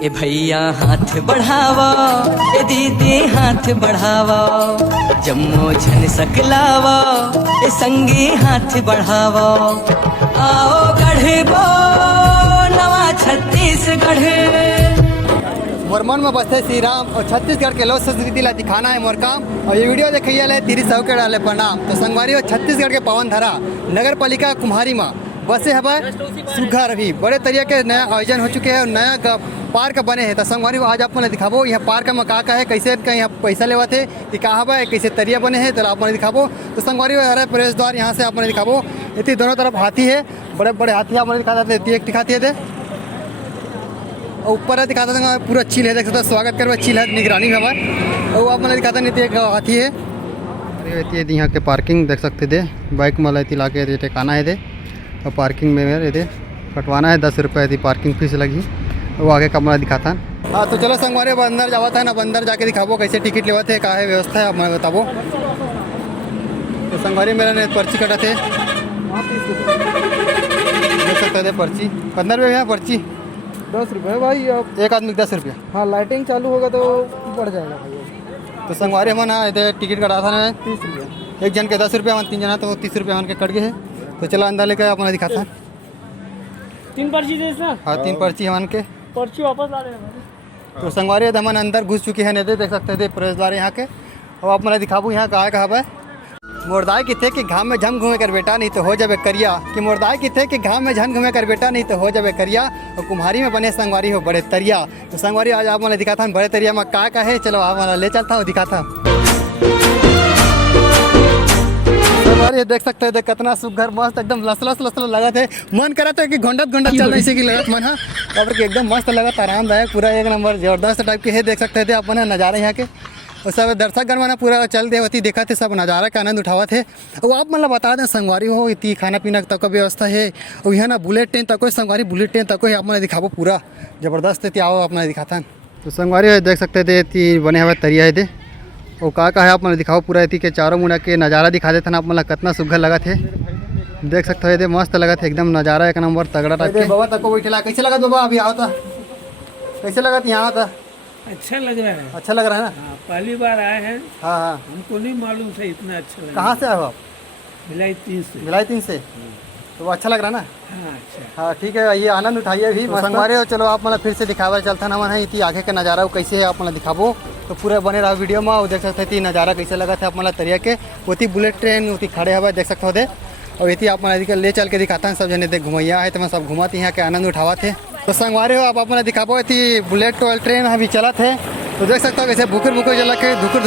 ए भैया हाथ बढ़ावा, ए दीदी हाथ बढ़ावा, जम्मो झन सकलावा, ए संगी हाथ बढ़ावा। आओ गढ़बो नवा छत्तीसगढ़।10 रुपये भाई। अब एक आदमी 10 रुपये। हाँ लाइटिंग चालू होगा तो बढ़ जाएगा भाई। तो संगवारी हम ना इधर टिकट कटा था ना 30 रुपये, एक जन के 10 रुपये, 3 जना तो 30 रुपये के कट गए हैं। तो चलो अंदर लेकर अपना दिखाता। 3 पर्ची दे सर। हाँ 3 पर्ची हमन के पर्ची वापस ला रहे। तो संगवारी हमन अंदर घुस चुके हैं, नहीं देख सकते थे प्रवेश द्वार यहाँ के। और आप मैं दिखाबू यहाँ कहाँ है। मोरदाई की थे कि घाम में झम घूमे कर बेटा नहीं तो हो जावे करिया, कि मोरदाई की थे कि घाम में झम घूमे कर बेटा नहीं तो हो जावे करिया। और कुम्हारी में बने संगवारी हो बड़े तरिया। तो संगवारी आज आप मैं दिखाता बड़े तरिया में का है, चलो आप मैं ले चलता हूँ दिखाता। संगवारी देख सकते हैं कितना सुघर मस्त एकदम लस लगा थे, मन करा था कि घंटत चल इसी की लगत मन है और एकदम मस्त लगा, आरामदायक पूरा एक नंबर जबरदस्त टाइप के है। देख सकते थे अपन नज़ारा यहाँ के और सब दर्शक गणमाना पूरा चल देवती देखा थे, सब नज़ारा का आनंद उठावा थे। और आप मतलब बता दें संगवारी हो इतनी खाना पीना तक व्यवस्था है। और यहाँ ना बुलेट ट्रेन तक संगवारी बुलेट ट्रेन तक आप मैंने दिखाबो पूरा जबरदस्त थी, आओ अपना दिखाता। तो संगवारी देख सकते थे इतनी बने हुए तरिया है थे और का है आप मैंने दिखाओ पूरा इतनी के चारों मुड़ा के नज़ारा दिखा देते ना आप मतलब कितना सुघर लगा थे, देख सकते थे मस्त लगा थे एकदम नज़ारा एक नंबर तगड़ा टाइप के। बाबा तक बैठेला कैसे लगा बाबा अभी आओ था, कैसे लगा यहाँ आता? अच्छा लग रहा है। अच्छा लग रहा है ना? पहली बार आए हैं। हाँ हाँ हमको नहीं मालूम था इतना अच्छा लगा। कहाँ से आए हो आप? भिलाई 3 से। भिलाई 3 से। तो अच्छा लग रहा ना? हाँ अच्छा। हाँ ठीक है, ये आनंद उठाइए भी तो संगवारी हो। चलो आप मतलब फिर से दिखावा चलता ना मन है इतनी आगे का नज़ारा कैसे है आप मतलब दिखाबो। तो पूरा बने रहा वीडियो में, देख सकते थे नज़ारा कैसे लगा था आप मतलब तरिया के। होती बुलेट ट्रेन होती खड़े हवा देख सकते थे और इतनी आप मतलब ले चल के दिखाता हैं सब जने देख घुमैया है तो मैं सब घुमाती यहाँ के आनंद उठावा थे। तो संगवारी हो आप अपना दिखाबो इतनी बुलेट टॉय ट्रेन अभी चला थे तो देख सकते हो कैसे भुकुर चला के धुकुर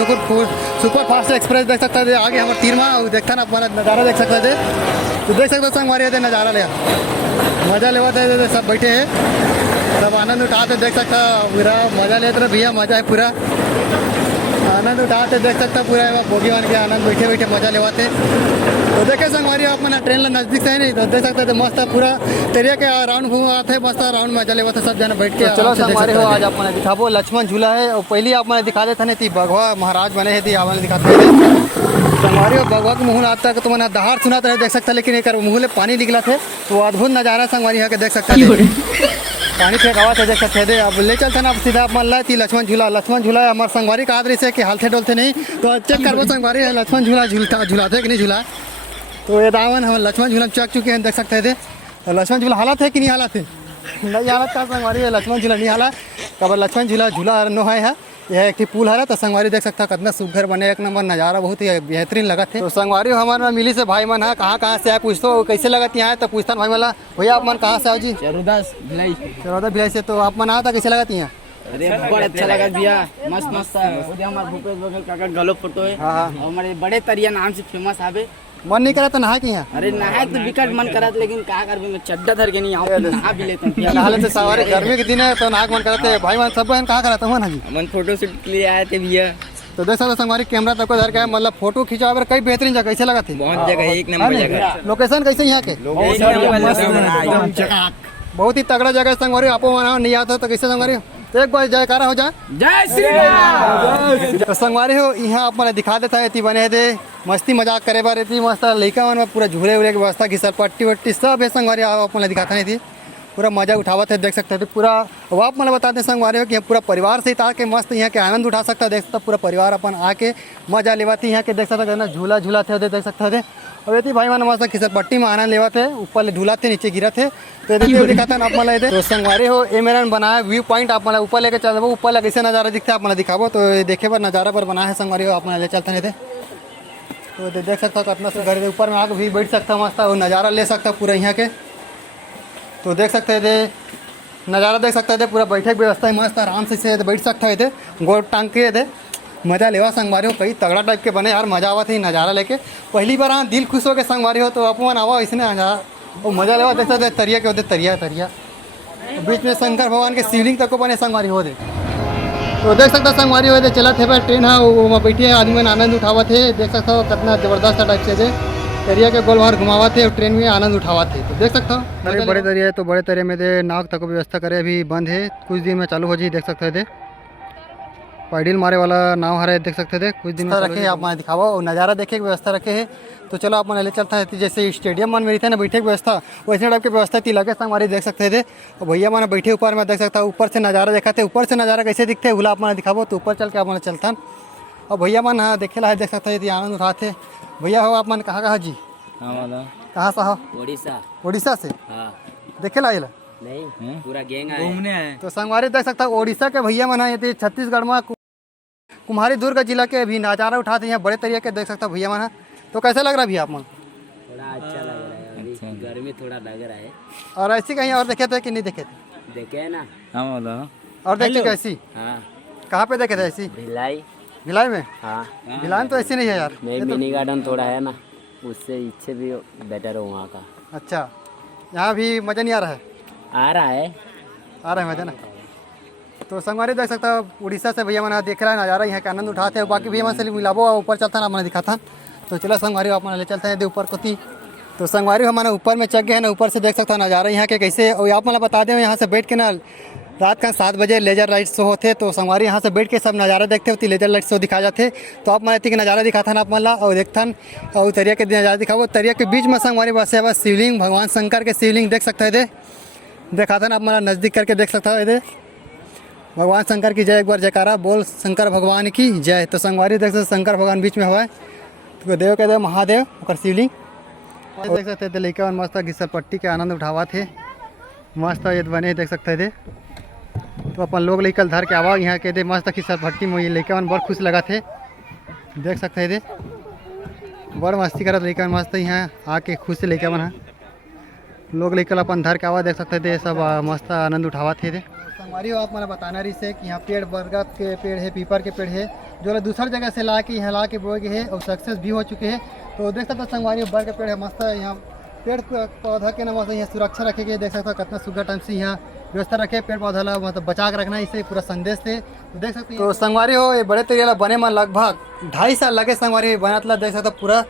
सुपर फास्ट एक्सप्रेस देख सकते थे आगे हमारे तीर में देखता ना अपना नज़ारा देख सकते थे। तो देख सकते हो संगवारी होते नज़ारा ले मज़ा लेवा थे, सब बैठे हैं सब आनंद उठाते देख सकता पूरा मज़ा लेते रहे भैया, मज़ा है पूरा आनंद उठाते देख सकता पूरा बोगी मान के आनंद बैठे मज़ा लेवाते। तो देखे संगवारी आप अपना ट्रेन नज़दीक से है नहीं तो देख सकते थे मस्त पूरा तरिया के राउंड घूमाते मस्त राउंड मजा लेवा था सब जना बैठ के। चलो संगवारी हो आज आप मैंने दिखाबो लक्ष्मण झूला है और पहले आप मैंने दिखा देते नहीं भगवा महाराज बने है थी आपने दिखाते थे संगवारी हो भगवा के मुँह आता तो मैंने दहाड़ सुना था देख सकता, लेकिन एक मुँह ले पानी निकला थे तो अद्भुत नज़ारा संगवारी यहाँ के देख सकते थे, पानी फेंकावा था देख सकते थे। अब ले चलते ना अब सीधा मन ला थी लक्ष्मण झूला हमारे संगवारी का आदरी से कि हालते डोलते नहीं तो चेक करबो संगवारी लक्ष्मण झूला झूलाते कि नहीं झूला। तो ये दावन हम लक्ष्मण झूला चक चुके हैं देख सकते थे। तो लक्ष्मण झूला हालत है कि नहीं हालत है? नहीं हालत था संगवारी लक्ष्मण झूला नहीं हाला कब लक्ष्मण झूला नो है यह एक पुल है। तो संगवारी देख सकता कितना सुघर बने एक नंबर नज़ारा बहुत ही बेहतरीन लगा थे। तो संगवारी हमारे मिली से भाई मन है कहाँ से आए पूछतो कैसे लगा यहाँ तो पूछता भाई मला भैया आप मन कहाँ से आओ जी? चरोदा भिलाई से। तो आप मन आया था कैसे लगा यहाँ? अरे बड़ा अच्छा लगा भैया, मस्त हमारे भूपेश बघेल काका गलो फोटो है। हाँ और हमारे बड़े तरिया नाम से फेमस आवे। मन नहीं करा तो नहा के यहाँ? अरे नहाए तो विकट मन करा लेकिन क्या कर मैं चड्डा धर के नहीं आऊँ नहा भी लेते हैं। नहा लेते सवारे गर्मी के दिन है तो नाक मन कराते भाई मन सब बहन कहाँ कराता मन है मन फोटो शूट के लिए आए थे भैया। तो देख सकते संगवारी कैमरा तक धर के मतलब फोटो खिंचावे कई बेहतरीन जगह कैसे लगा थे? बहुत जगह एक नंबर जगह। लोकेशन कैसे यहाँ के? बहुत ही तगड़ा जगह संगवारी आपो नहीं आता तो कैसे संगवारी तो एक बार जयकारा हो जाए जय श्री राम। तो संगवारी हो यहाँ आप मैंने दिखा देता है बने थे मस्ती मजाक करे बार मस्त लड़का मन में पूरा झूले उले की व्यवस्था घिसल पट्टी वट्टी सब है संगवारी आप मैंने दिखाता नहीं थी। पूरा मजा उठावत है, देख सकते हो। तो पूरा अब आप मतलब बताते हैं संगवारी हो कि पूरा परिवार से आके मस्त यहाँ के आनंद उठा सकता है, देख सकता पूरा परिवार अपन आके मजा लेवाती यहाँ के, देख सकते ना झूला झूला थे देख सकते थे। और ये भाई मन मस्त खिसर पट्टी में आनंद लेवा थे, ऊपर झूला थे नीचे गिरा थे। तो देखिए दिखाता है आप मतलब तो संगवारी हो ये मेरा बनाया व्यू पॉइंट, आप मतलब ऊपर लेके चल ऊपर लगे कैसे नज़ारा दिखता है आप मतलब दिखाबो। तो देखे पर नज़ारा पर बना है संगवारी हो, आप ले चलते नहीं थे। तो देख सकता हो कितना से घर ऊपर में आके भी बैठ सकता मस्त और नज़ारा ले सकता पूरा यहाँ के। तो देख सकते थे नज़ारा देख सकते थे, पूरा बैठे की व्यवस्था है मस्त, आराम से बैठ सकते थे, गोड़ टांग के थे मज़ा लेवा संगवारी हो। कई तगड़ा टाइप के बने यार, मज़ा आवा थी नज़ारा लेके। पहली बार हाँ दिल खुश हो के संगवारी हो, तो अपन आवा इसने और मज़ा लेवा देख सकते तरिया के होते तरिया बीच में शंकर भगवान के शिवलिंग तक को बने संगवारी हो दे। तो देख सकता संगवारी हो चला थे भाई ट्रेन हाँ वहाँ बैठे आदमी में आनंद उठावा थे, देख सकता हो कितना ज़बरदस्त टाइप से दरिया के गोल बाहर घुमावा थे और ट्रेन में आनंद उठावा थे। तो देख सकता हो बड़े बड़े दरिया है, तो बड़े दरिया में दे नाव तक व्यवस्था करे अभी बंद है, कुछ दिन में चालू हो जाए। देख सकते थे पैडल मारे वाला नाव हरे, देख सकते थे कुछ दिन में रखे आप मैंने दिखावा और नज़ारा देखे की व्यवस्था रखे है। तो चलो आप मैंने ले चलता है, जैसे स्टेडियम मन में रहते ना बैठे की व्यवस्था वैसे टाइप की व्यवस्था थी लगे हमारी, देख सकते थे। और भैया मैंने बैठे ऊपर में देख सकता ऊपर से नज़ारा देखा थे, ऊपर से नज़ारा कैसे दिखते है आप मैंने दिखाबो। तो ऊपर चल के आप मैंने चलता और भैया मन हाँ देखे ला है, देख सकते थे आनंद उठाते। भैया हो आप मैंने कहाँ जी कहाँ से हो? उड़ीसा से देखे ला नहीं पूरा गैंग घूमने आए। तो संगवारी देख सकता उड़ीसा के भैया मन है, छत्तीसगढ़ में कुम्हारी दुर्ग जिला के भी नज़ारा उठाते हैं बड़े तरीके देख सकता भैया मन। तो कैसा लग रहा भैया आप मन? थोड़ा अच्छा लग रहा है, अभी गर्मी थोड़ा लग रहा है। और ऐसी कहीं और देखे थे कि नहीं देखे थे? देखे है ना। और देखे कैसी? हाँ कहाँ पे देखे थे ऐसी? भिलाई में? हाँ भिलाई में तो ऐसी नहीं है यार, नहीं मिनी गार्डन थोड़ा है ना, उससे इच्छे भी बेटर हो वहाँ का। अच्छा यहाँ भी मज़ा नहीं आ रहा है? आ रहा है मज़ा ना। तो संगवारी देख सकता उड़ीसा से भैया मैंने देख रहा है नज़ारा यहाँ का आनंद उठाते हैं, बाकी भैया मन से मिलाबो ऊपर चलता ना मैंने दिखाता। तो चलो संगवारी आप ले चलते हैं ऊपर को थी। तो संगवारी हमारे ऊपर में चढ़ गए हैं ना, ऊपर से देख सकता नज़ारा यहाँ के कैसे। और आप मैंने बता दें यहाँ से बैठ के ना रात का 7 बजे लेजर लाइट शो होते, तो संगवारी यहाँ से बैठ के सब नज़ारा देखते होती, लेजर लाइट शो दिखा जाते। तो आप मैंने कि नज़ारा दिखाता ना आप मला और देखता और तरिया के नज़ारा दिखाओ। तरिया के बीच में संगवारी बस है, बस शिवलिंग भगवान शंकर के शिवलिंग देख सकते थे, दिखाता ना आप मला नज़दीक करके देख सकता है। भगवान शंकर की जय, एक बार जयकारा बोल शंकर भगवान की जय। तो संगवारी देख सकते शंकर भगवान बीच में हुआ है, तो देव के देव महादेव और शिवलिंग देख सकते थे। लड़का मस्त घिसल पट्टी के आनंद उठावा थे, मस्त ये बने देख सकते थे। तो अपन लोग लेकर धर के आवा यहाँ के दे मस्त घिसल पट्टी में, लड़का मन बहुत खुश लगा थे, देख सकते थे बड़ मस्ती करत लड़का मस्त यहाँ आके खुश से लड़का मन लोग लेकर अपन धर के आवा, देख सकते थे सब मस्त आनंद उठावा थे। संगवारी हो आप मैंने बताना रही से कि यहाँ पेड़ बरगद के पेड़ है, पीपर के पेड़ है, जो दूसरी जगह से ला के यहाँ ला के बोए गए हैं और सक्सेस भी हो चुके हैं। तो देख सकते संगवारी बर के पेड़ है मस्त, यहाँ पेड़ पौधा के नाम से यहाँ सुरक्षा रखे गए, देख सकते कितना सुगर टाइम से यहाँ व्यवस्था रखे पेड़ पौधा ला मतलब बचा के रखना, इससे पूरा संदेश थे। तो देख सकते तो संगवारी हो ये बड़े तरीके बने में लगभग 2.5 साल लगे संगवारी बनाता, देख सकते पूरा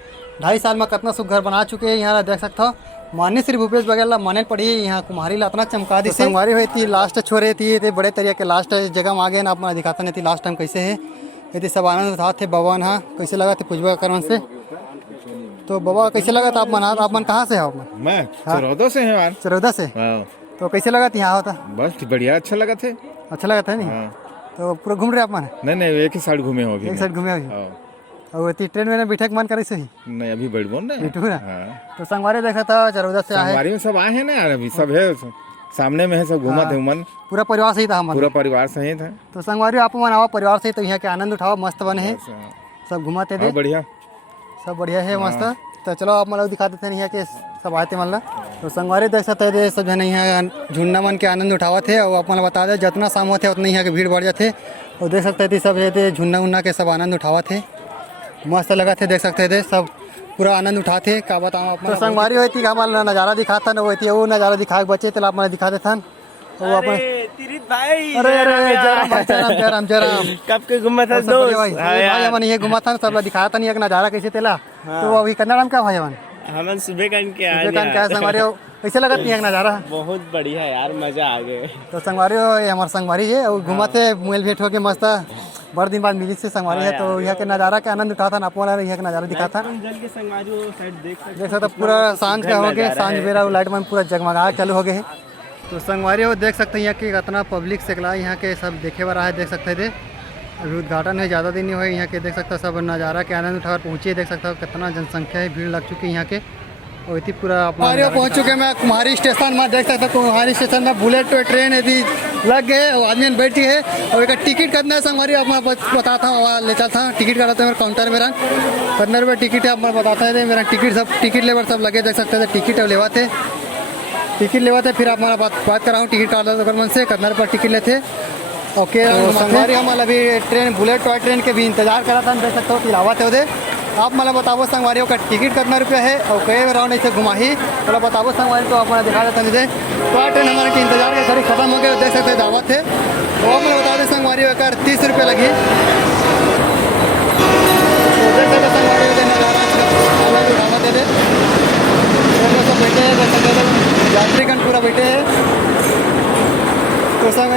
2.5 साल में कितना सुख घर बना चुके हैं यहाँ, देख सकते हो मान्य श्री भूपेश बघेल माने पड़ी यहाँ कुम्हारी ला इतना चमका दी। संगवारी हुई थी लास्ट छोरे थी ये बड़े तरीके के लास्ट जगह में आ गए ना, आप मैं दिखाता नहीं थी लास्ट टाइम कैसे है ये सब आनंद उठा थे। बाबा हाँ कैसे लगा थे पूजवा करवन से? तो बाबा कैसे लगा था आप मन? आप मन कहाँ से हो? मैं चरौदा से हूँ यार। चरौदा से? तो कैसे लगा था यहाँ होता? बस बढ़िया, अच्छा लगा थे। अच्छा लगा था नहीं? तो पूरा घूम रहे आप मन? नहीं एक ही साइड घूमे होगी। एक साइड घूमे होगी और ट्रेन में बैठक मन करे से ही नहीं अभी बैठबो ना बैठू ना। तो संगवारी देखा था चरौदा से आए, संगवारी में सब आए हैं ना यार, अभी सब है सामने में है, सब घूमा थे मन, पूरा परिवार सही था हम पूरा परिवार सहित है। तो संगवारी आप मन आओ परिवार से, तो यहाँ के आनंद उठाओ, मस्त बने हैं सब घुमाते थे, बढ़िया सब बढ़िया है मस्त। तो चलो आप मतलब दिखा देते हैं यहाँ के सब आए थे मतलब। तो संगवारी देख सकते थे सब जन यहाँ झुंडा मन के आनंद उठावा थे और आप मतलब बता दे जितना शाम होते उतना यहाँ के भीड़ बढ़ जाते और देख सकते थे सब थे झुंडा उन्ना के सब आनंद उठावा थे, मस्त लगा थे, देख सकते थे सब पूरा आनंद उठाते। क्या बताऊँ आप तो संगवारी हुई थी हमारा नज़ारा दिखाता ना, वही थी वो नज़ारा दिखा के बचे तो आप मैंने दिखा देता वो अपन। जयराम कब के घुमा था भाई मन ये घुमा था सब दिखाया था नहीं एक नज़ारा कैसे तेला। तो अभी कन्नड़ क्या भाई मन हम सुबह क्या संगवारी कैसे लगा थी एक नज़ारा? बहुत बढ़िया यार, मजा आ गए। तो संगवारी हमारे संगवारी है और घुमाते मुएल भेंट होके मस्त बड़े दिन बाद मिली से संगवारी है। तो यहाँ के नज़ारा के आनंद उठाता ना अपना यहाँ का नज़ारा दिखाता, देख सकता पूरा सांझ का हो गए, सांझ बेरा लाइट में पूरा जगमगा चालू हो गए है। तो संगवारी हो देख सकते हैं यहाँ के कितना पब्लिक सेकला यहाँ के सब देखे वाला है, देख सकते थे। अभी उद्घाटन है, ज़्यादा दिन नहीं हुए यहाँ के, देख सकते सब नज़ारा के आनंद उठाकर पहुँचे। देख सकते हो कितना जनसंख्या है, भीड़ लग चुकी है यहाँ के। और इतनी पूरा कुम्हारी पहुँच चुके मैं कुम्हारी स्टेशन में। देख सकते हो कुम्हारी स्टेशन में बुलेट ट्रेन यदि लग गए और आदमी बैठ है। और एक टिकट कितना है संगवारी आप बताता हूँ, लेता था टिकट कराते मेरे काउंटर में कितना रुपये टिकट है आप बताता है। मेरा टिकट सब टिकट लेवर सब लगे, देख सकते थे टिकट लेवाते फिर आप हमारा बात कराऊँ टिकट काटा तो मन से कितना रुपये टिकट लेते। ओके संगवारी हम अभी ट्रेन बुलेट टॉय ट्रेन के भी इंतजार करा था, देख सकते हो कि आवा थे उधर। आप मतलब बताओ संगवारियों का टिकट कितना रुपया है और कई राउंड ऐसे घुमाही मतलब बताओ संगवारी। तो आप दिखा देते हैं टॉय ट्रेन हमारे के इंतजार के करीब खत्म हो गए, देख सकते दावत है। तो आप मतलब बता दें संगवारियों का 30 रुपये लगी। तो देख सकते संगवारी आनंद दे सब बैठे हैं, देख सकते यात्रीगण पूरा बैठे हैं। तो संग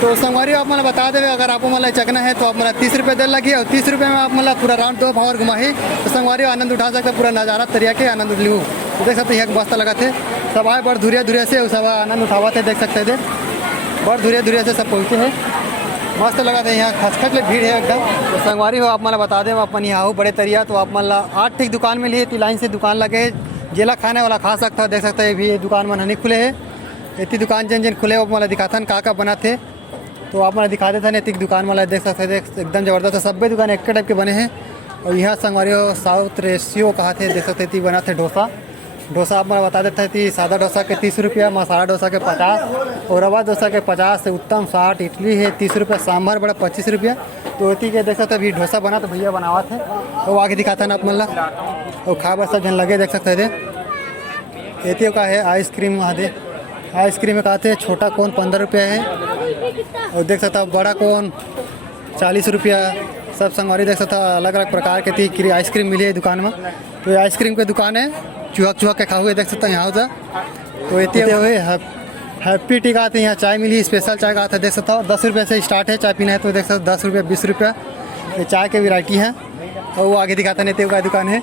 तो संगवारी आप मतलब बता देवे अगर आपको मतलब चकना है तो आप मतलब 30 रुपये दे लगी और 30 रुपये में आप मतलब पूरा राउंड 2 भावर घुमाही। तो संगवारी आनंद उठा सकते पूरा नज़ारा तरिया के आनंद लूँ। तो देख सकते यहाँ बस्ता लगा थे सब आए बड़ धुरिया से सब आनंद उठावा थे, देख सकते थे बड़ धुरिया से सब पहुँचे हैं। मस्त लगा था यहाँ खचखच ले भीड़ है एकदम। तो संगवारी हो आप मतलब बता दें अपन यहाँ हो बड़े तरिया। तो आप मतलब 8 ठीक दुकान में लिए इतनी लाइन से दुकान लगे, जेला खाने वाला खा सकता है। देख सकते हैं भी दुकान में नहीं खुले है, इतनी दुकान जिन खुले वो मतलब दिखाता का बना थे। तो आप मतलब दिखा देते हैं इतनी दुकान वाला देख सकते थे एकदम ज़बरदस्त है। सब दुकान एक टाइप के बने हैं। और यहाँ संगवारी साउथ रेशियो कहा थे, देख सकते थे बना थे डोसा आप मतलब बता देते थे सादा डोसा के 30 रुपया, मसाला डोसा के 50 और रवा डोसा के 50 से उत्तम 60, इडली है 30 रुपया, सांभर बड़ा 25 रुपया। तो इतनी के देख सकते अभी डोसा बना तो भैया बनावा थे वो आगे दिखाता ना आप मतलब। और खा बस सब जन लगे देख सकते थे। इतनी का है आइसक्रीम वहाँ दे, आइसक्रीम कहा थे छोटा कोन 15 रुपया है और देख सकता बड़ा कोन 40 रुपया। सब संगवारी देख सकता अलग अलग प्रकार के थी आइसक्रीम मिली है दुकान में। तो ये आइसक्रीम की दुकान है, चूहक के खा हुए देख सकता यहाँ उधर। तो इतने हुए हैप्पी टी का यहाँ चाय मिली, स्पेशल चाय का था देख सकता 10 रुपये से स्टार्ट है चाय पीना है। तो देख सकते 10 रुपये 20 रुपया ये चाय की वैरायटी है। और वो आगे दिखाता नहीं का दुकान है।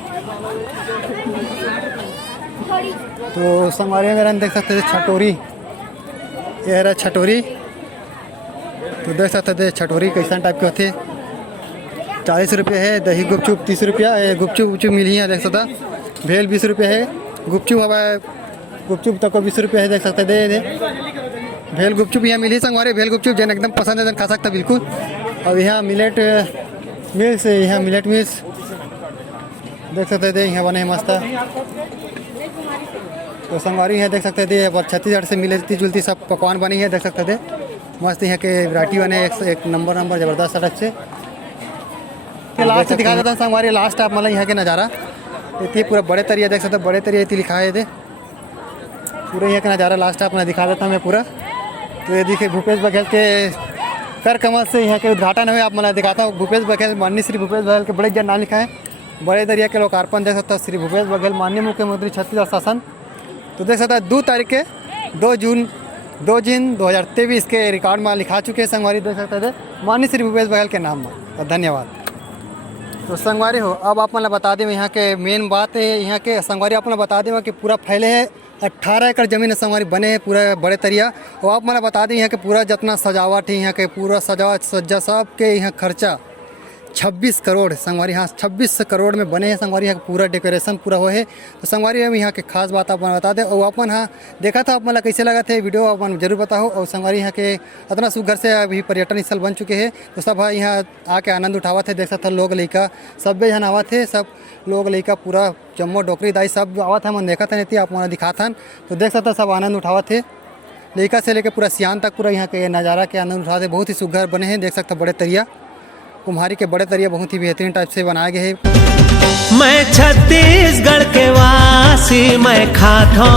तो संगवारी में देख सकते थे छटोरी, ये है छटोरी। तो देख सकते थे छटोरी कैसा टाइप के होते 40 रुपये है। दही गुपचुप 30 रुपया, गुपचुप मिली है देख सकता। भेल 20 रुपये है, गुपचुप हवा गुपचुप तक 20 रुपये है देख सकते दे। भेल गुपचुप यहाँ मिली संगवारी, भेल गुपचुप जन एकदम पसंद है जन खा सकता बिल्कुल। और यहाँ मिलेट मिल्स, यहाँ मिलेट मिल्स देख सकते थे यहाँ बने मस्त। तो संगवारी यहाँ देख सकते थे और छत्तीसगढ़ से मिलती जुलती सब पकवान बनी है देख सकते थे मस्त। यहाँ के वैरायटी बने एक नंबर ज़बरदस्त सड़क से। लास्ट दिखा देता हूँ संगवारी लास्ट आप मतलब यहाँ के नज़ारा इतनी पूरा बड़े तरिया देख सकते बड़े तरिया इतनी लिखा है थे पूरा यहाँ का नज़ारा लास्ट आप दिखा देता हूँ मैं पूरा। तो ये देखिए भूपेश बघेल के कर कमल से यहाँ के उद्घाटन हुए आप मतलब दिखाता हूँ। भूपेश बघेल माननीय श्री भूपेश बघेल के बड़े जन नाम लिखा है, बड़े दरिया के लोकार्पण देख सकता श्री भूपेश बघेल माननीय मुख्यमंत्री छत्तीसगढ़ शासन। तो देख सकता 2 तारीख के 2 जून 2023 के रिकॉर्ड में लिखा चुके संगवारी देख सकते थे माननीय श्री भूपेश बघेल के नाम में। धन्यवाद। तो संगवारी हो अब आप मतलब बता दें यहाँ के मेन बात है यहाँ के संगवारी आप बता दें कि पूरा फैले है 18 एकड़ जमीन संगवारी बने हैं पूरा बड़े तरिया। और आप मतलब बता दें यहाँ के पूरा जितना सजावट है यहाँ के पूरा सजावट सज्जा सब के यहाँ खर्चा 26 करोड़ संगवारी यहाँ 26 करोड़ में बने हैं संगवारी यहाँ पूरा डेकोरेशन पूरा हो है। तो संगवारी हम यहाँ के खास बात आप बता दें। और अपन हाँ देखा था आप मतलब कैसे लगा थे वीडियो अपन जरूर बताओ। और संगवारी यहाँ के इतना सुघर से अभी पर्यटन स्थल बन चुके हैं। तो सब यहाँ आके आनंद उठावा थे देख सकता लोग लड़का सब यहाँ आवा थे, सब लोग लड़का पूरा जम्मो डोकरी दाई सब आवा था मन देखा था नहीं आप मन दिखा था। तो देख सकता सब आनंद उठावा थे लड़का से लेकर पूरा सियान तक पूरा यहाँ के नज़ारा के आनंद उठाते बहुत ही सुघर बने हैं देख सकता। बड़े तरिया कुम्हारी के बड़े तरिया बहुत ही बेहतरीन टाइप से बनाए गए हैं। मैं छत्तीसगढ़ के वासी मैं खाता